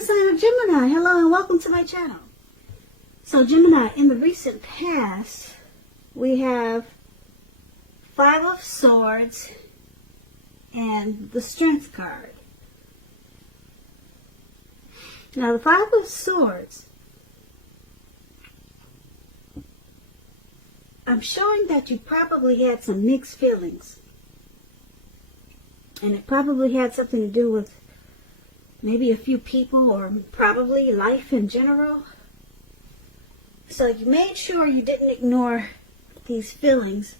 the sign of Gemini. Hello and welcome to my channel. So Gemini, in the recent past, we have Five of Swords and the Strength card. Now the Five of Swords, I'm showing that you probably had some mixed feelings. And it probably had something to do with maybe a few people or probably life in general. So you made sure you didn't ignore these feelings,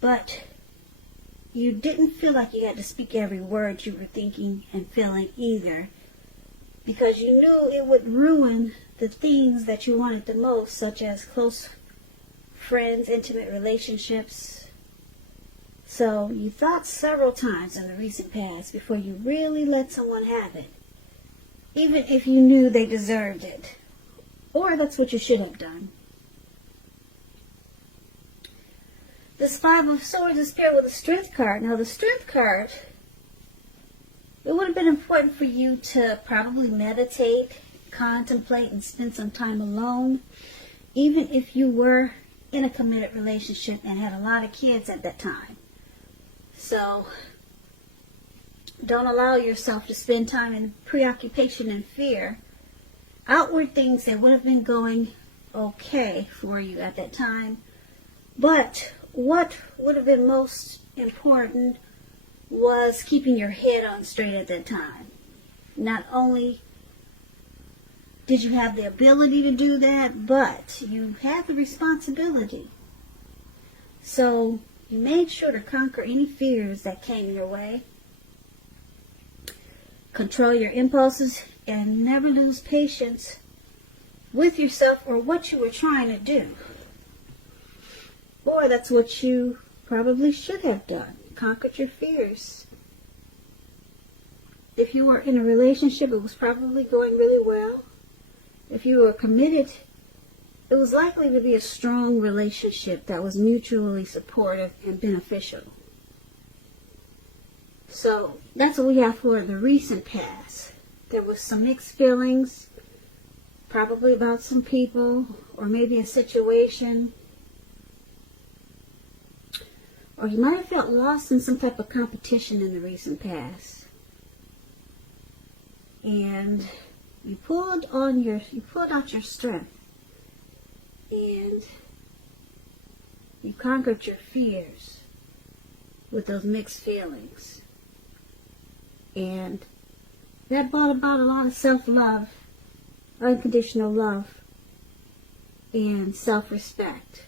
but you didn't feel like you had to speak every word you were thinking and feeling either, because you knew it would ruin the things that you wanted the most, such as close friends, intimate relationships. So you thought several times in the recent past before you really let someone have it, even if you knew they deserved it, or that's what you should have done. This Five of Swords is paired with a Strength card. Now the Strength card, it would have been important for you to probably meditate, contemplate, and spend some time alone, even if you were in a committed relationship and had a lot of kids at that time. So don't allow yourself to spend time in preoccupation and fear. Outward things that would have been going okay for you at that time. But what would have been most important was keeping your head on straight at that time. Not only did you have the ability to do that, but you had the responsibility. So you made sure to conquer any fears that came your way. Control your impulses and never lose patience with yourself or what you were trying to do. Boy, that's what you probably should have done. Conquered your fears. If you were in a relationship, it was probably going really well. If you were committed, it was likely to be a strong relationship that was mutually supportive and beneficial. So that's what we have for the recent past. There was some mixed feelings, probably about some people, or maybe a situation. Or you might have felt lost in some type of competition in the recent past. And you pulled out your strength. And you conquered your fears with those mixed feelings. And that brought about a lot of self-love, unconditional love, and self-respect.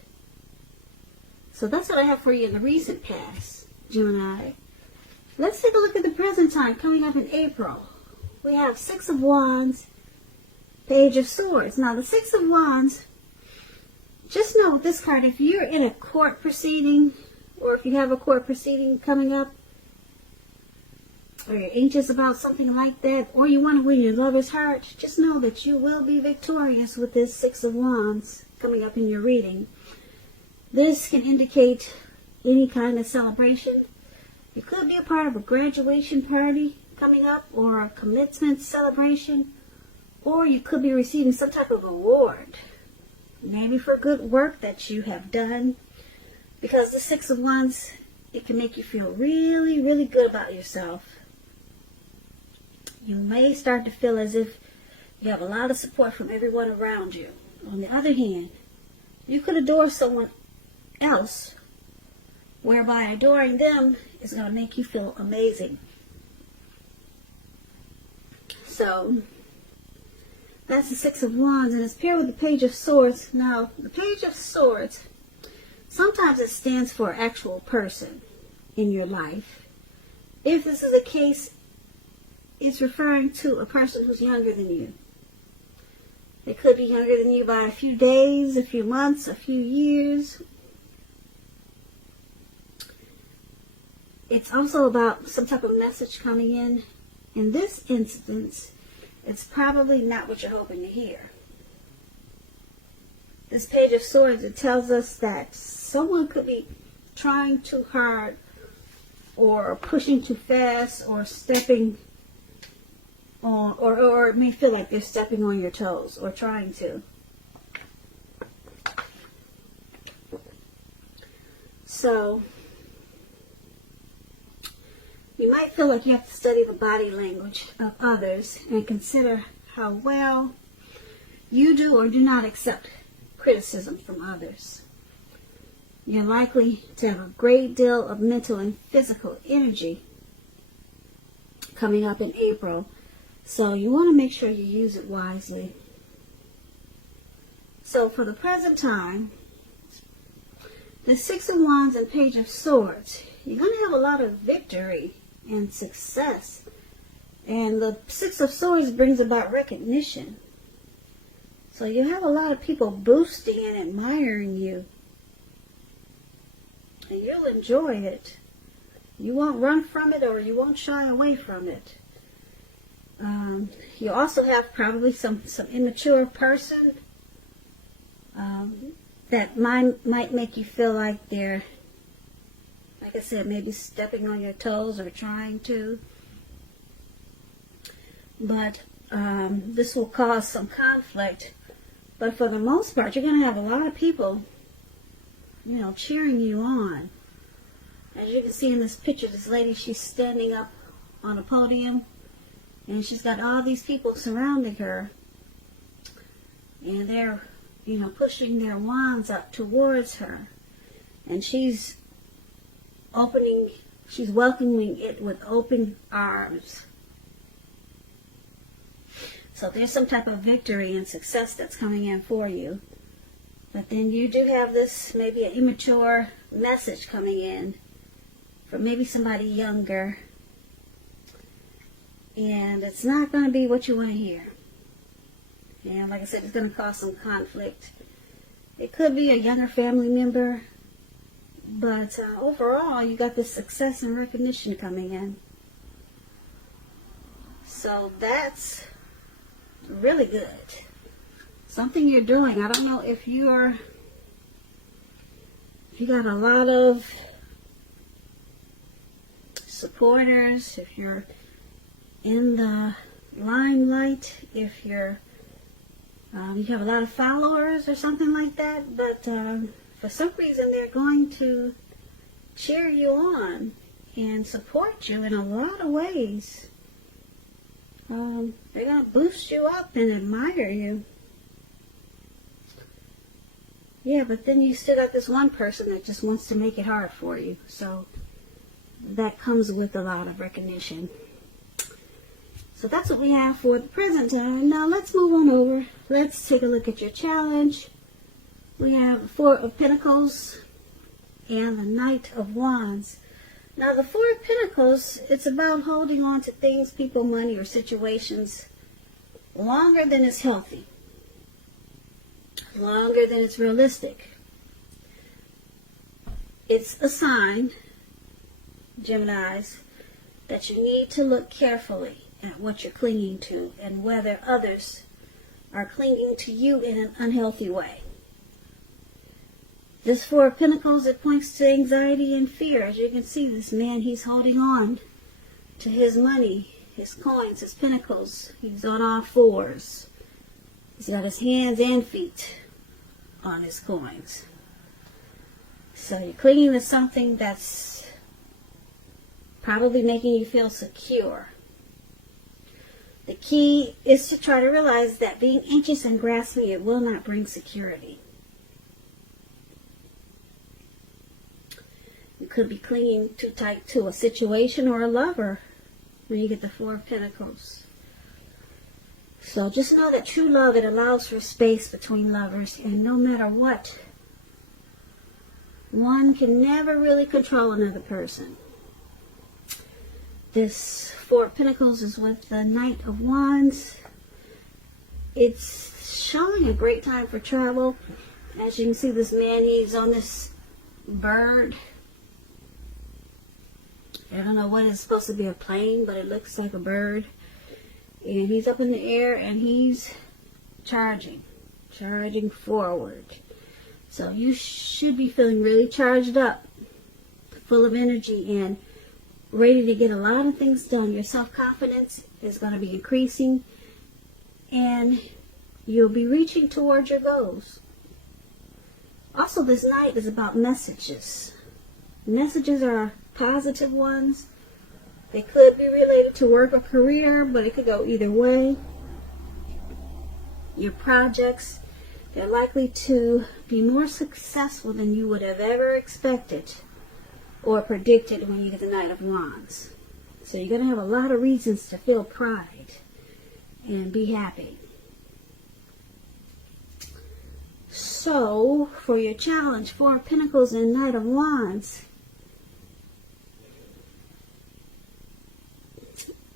So that's what I have for you in the recent past, Gemini. Let's take a look at the present time coming up in April. We have Six of Wands, Page of Swords. Now the Six of Wands, just know with this card, if you're in a court proceeding, or if you have a court proceeding coming up, or you're anxious about something like that, or you want to win your lover's heart, just know that you will be victorious with this Six of Wands coming up in your reading. This can indicate any kind of celebration. You could be a part of a graduation party coming up, or a commencement celebration, or you could be receiving some type of award. Maybe for good work that you have done. Because the Six of Wands, it can make you feel really, really good about yourself. You may start to feel as if you have a lot of support from everyone around you. On the other hand, you could adore someone else, whereby adoring them is going to make you feel amazing. So that's the Six of Wands, and it's paired with the Page of Swords. Now, the Page of Swords, sometimes it stands for an actual person in your life. If this is the case, it's referring to a person who's younger than you. They could be younger than you by a few days, a few months, a few years. It's also about some type of message coming in. In this instance, it's probably not what you're hoping to hear. This Page of Swords, it tells us that someone could be trying too hard, or pushing too fast, or stepping or it may feel like they're stepping on your toes or trying to. So you might feel like you have to study the body language of others and consider how well you do or do not accept criticism from others. You're likely to have a great deal of mental and physical energy coming up in April, so you want to make sure you use it wisely. So for the present time, the Six of Wands and Page of Swords, you're going to have a lot of victory and success. And the Six of Swords brings about recognition. So you have a lot of people boosting and admiring you. And you'll enjoy it. You won't run from it, or you won't shy away from it. You also have probably some immature person that might make you feel like they're, like I said, maybe stepping on your toes or trying to. But this will cause some conflict. But for the most part, you're going to have a lot of people, cheering you on. As you can see in this picture, this lady, she's standing up on a podium, and she's got all these people surrounding her, and they're, pushing their wands up towards her, and she's welcoming it with open arms. So there's some type of victory and success that's coming in for you. But then you do have this, maybe an immature message coming in from maybe somebody younger. And it's not going to be what you want to hear. And like I said, it's going to cause some conflict. It could be a younger family member. But overall, you got this success and recognition coming in. So that's really good. Something you're doing. I don't know if you got a lot of supporters, if you're in the limelight, if you have a lot of followers or something like that, but for some reason they're going to cheer you on and support you in a lot of ways. They're going to boost you up and admire you. Yeah, but then you still got this one person that just wants to make it hard for you. So that comes with a lot of recognition. So that's what we have for the present time. Now let's move on over. Let's take a look at your challenge. We have the Four of Pentacles and the Knight of Wands. Now the Four of Pentacles, it's about holding on to things, people, money, or situations longer than it's healthy. Longer than it's realistic. It's a sign, Geminis, that you need to look carefully at what you're clinging to and whether others are clinging to you in an unhealthy way. This Four of Pentacles, it points to anxiety and fear. As you can see, this man, he's holding on to his money, his coins, his pentacles. He's on all fours. He's got his hands and feet on his coins. So you're clinging to something that's probably making you feel secure. The key is to try to realize that being anxious and grasping it will not bring security. You could be clinging too tight to a situation or a lover when you get the Four of Pentacles. So just know that true love, it allows for space between lovers, and no matter what, one can never really control another person. This Four of Pentacles is with the Knight of Wands. It's showing a great time for travel. As you can see, this man, he's on this bird. I don't know what it's supposed to be, a plane, but it looks like a bird. And he's up in the air and he's charging forward. So you should be feeling really charged up, full of energy and ready to get a lot of things done. Your self-confidence is going to be increasing, and you'll be reaching towards your goals. Also, this night is about messages. Messages are positive ones. They could be related to work or career, but it could go either way. Your projects, they're likely to be more successful than you would have ever expected or predicted when you get the Knight of Wands. So you're going to have a lot of reasons to feel pride and be happy. So, for your challenge, Four of Pentacles and Knight of Wands,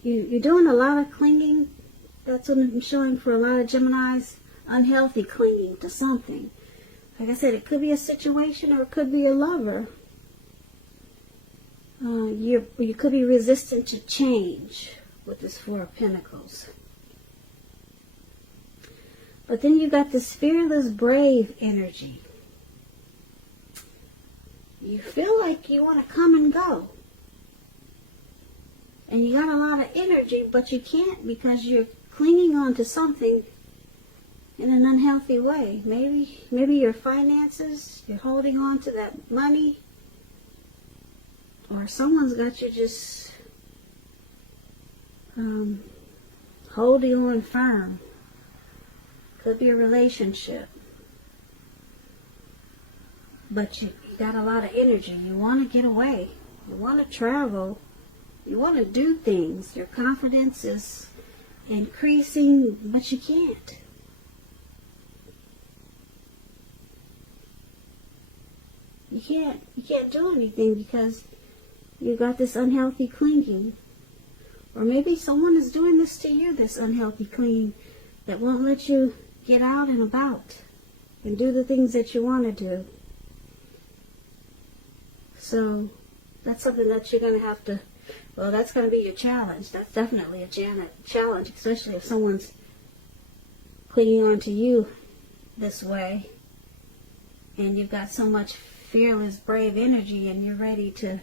you're doing a lot of clinging. That's what I'm showing for a lot of Geminis. Unhealthy clinging to something. Like I said, it could be a situation or it could be a lover. You could be resistant to change with this Four of Pentacles. But then you got this fearless, brave energy. You feel like you want to come and go. And you got a lot of energy, but you can't because you're clinging on to something in an unhealthy way. Maybe your finances, you're holding on to that money. Or someone's got you just holding on firm. Could be a relationship. But you got a lot of energy. You want to get away. You want to travel. You want to do things. Your confidence is increasing, but you can't. You can't do anything because you got this unhealthy clinging. Or maybe someone is doing this to you, this unhealthy clinging, that won't let you get out and about and do the things that you want to do. So that's something that you're going to have to, well, that's going to be your challenge. That's definitely a challenge, especially if someone's clinging on to you this way and you've got so much fearless, brave energy and you're ready to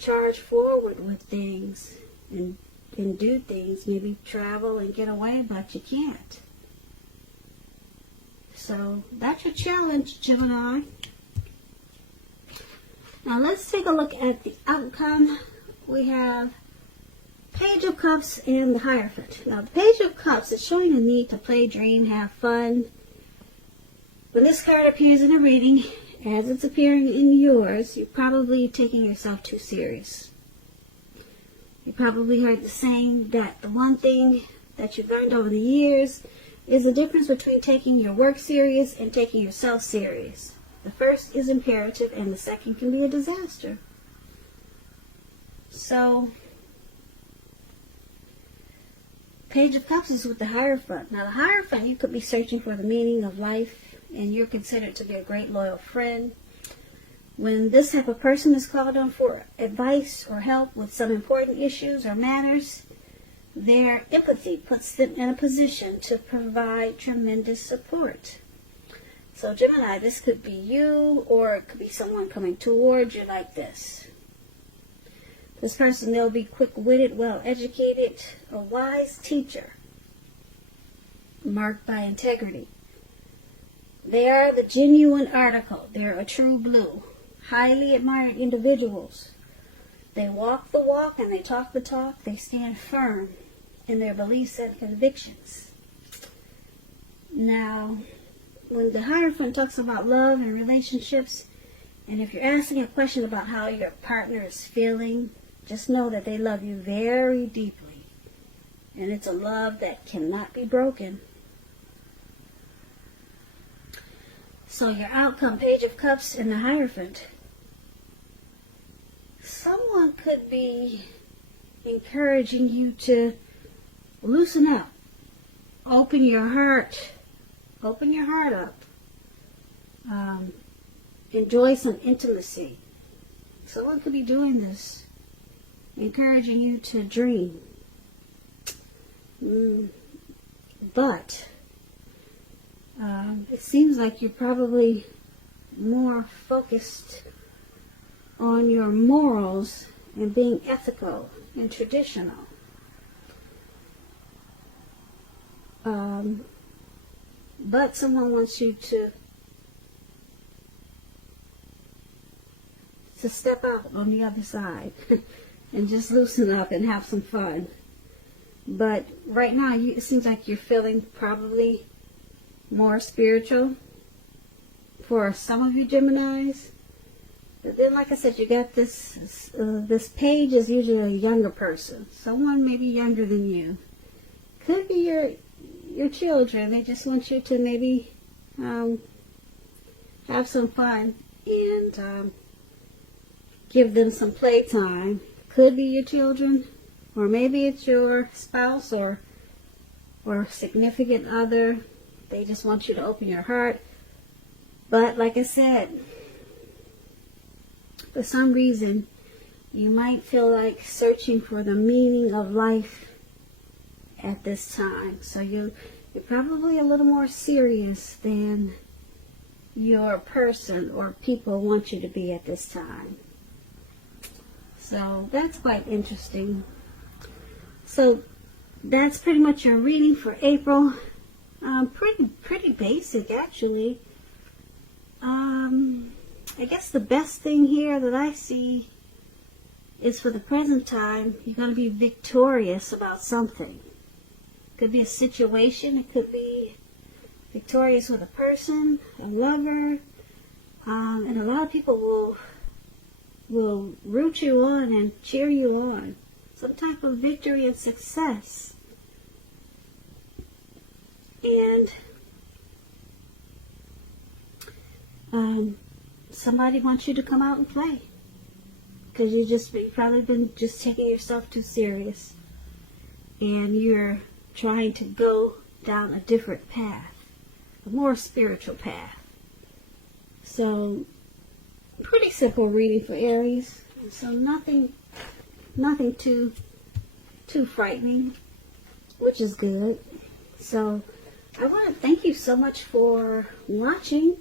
charge forward with things and do things, maybe travel and get away, but you can't. So that's your challenge, Gemini. Now let's take a look at the outcome. We have Page of Cups and the Hierophant. Now the Page of Cups is showing a need to play, dream, have fun. When this card appears in a reading, as it's appearing in yours, you're probably taking yourself too serious. You probably heard the saying that the one thing that you've learned over the years is the difference between taking your work serious and taking yourself serious. The first is imperative and the second can be a disaster. So, Page of Cups is with the Hierophant. Now the Hierophant, you could be searching for the meaning of life and you're considered to be a great loyal friend. When this type of person is called on for advice or help with some important issues or matters, their empathy puts them in a position to provide tremendous support. So Gemini, this could be you or it could be someone coming towards you like this. This person, they'll be quick-witted, well-educated, a wise teacher, marked by integrity. They are the genuine article. They're a true blue. Highly admired individuals. They walk the walk and they talk the talk. They stand firm in their beliefs and convictions. Now, when the Hierophant talks about love and relationships, and if you're asking a question about how your partner is feeling, just know that they love you very deeply. And it's a love that cannot be broken. So your outcome, Page of Cups and the Hierophant. Someone could be encouraging you to loosen up. Open your heart. Open your heart up. Enjoy some intimacy. Someone could be doing this. Encouraging you to dream. But it seems like you're probably more focused on your morals and being ethical and traditional. But someone wants you to step out on the other side and just loosen up and have some fun. But right now, it seems like you're feeling probably more spiritual for some of you Geminis. But then, like I said, you got this page is usually a younger person, someone maybe younger than you. Could be your children. They just want you to maybe have some fun and give them some playtime. Could be your children, or maybe it's your spouse or significant other. They just want you to open your heart. But like I said, for some reason, you might feel like searching for the meaning of life at this time. So you're probably a little more serious than your person or people want you to be at this time. So that's quite interesting. So that's pretty much your reading for April. Pretty basic, actually. I guess the best thing here that I see is, for the present time, you're going to be victorious about something. It could be a situation. It could be victorious with a person, a lover, and a lot of people will root you on and cheer you on. Some type of victory and success. And somebody wants you to come out and play, because you've probably been just taking yourself too serious, and you're trying to go down a different path, a more spiritual path. So pretty simple reading for Aries. So nothing too frightening, which is good. So I want to thank you so much for watching.